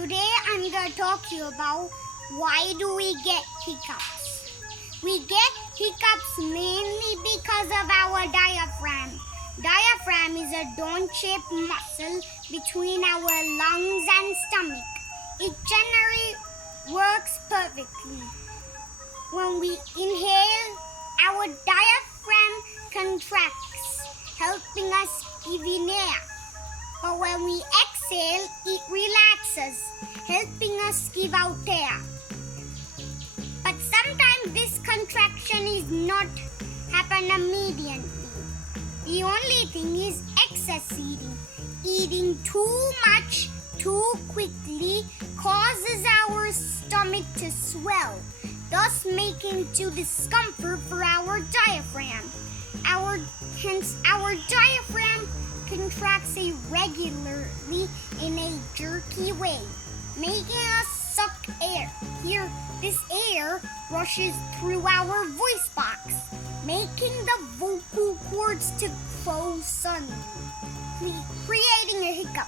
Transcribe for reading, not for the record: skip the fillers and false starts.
Today I'm going to talk to you about why do we get hiccups. We get hiccups mainly because of our diaphragm. Diaphragm is a dome-shaped muscle between our lungs and stomach. It generally works perfectly. When we inhale, our diaphragm contracts, helping us give in air. But when we exhale, it relaxes, helping us give out air. But sometimes this contraction is not happen immediately. The only thing is excess eating. Eating too much too quickly causes our stomach to swell, thus making to discomfort for our diaphragm. Hence, our diaphragm contracts irregularly in a jerky way, making us suck air. Here, this air rushes through our voice box, making the vocal cords to close suddenly, creating a hiccup.